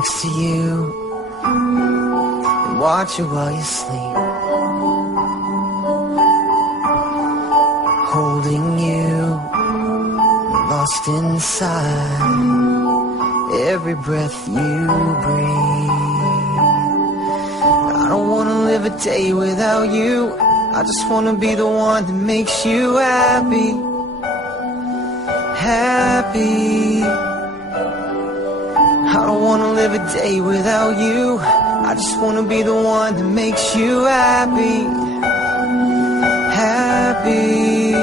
next to you and watch you while you sleep, holding you, lost inside every breath you breathe. I don't wanna live a day without you. I just wanna be the one that makes you happy, happy. I don't wanna live a day without you. I just wanna be the one that makes you happy, happy.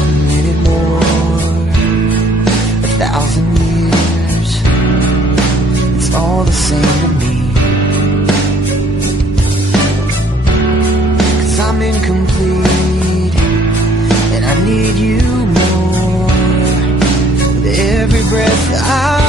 1 minute more, 1,000 years, it's all the same to me. 'Cause I'm incomplete and I need you more. With every breath I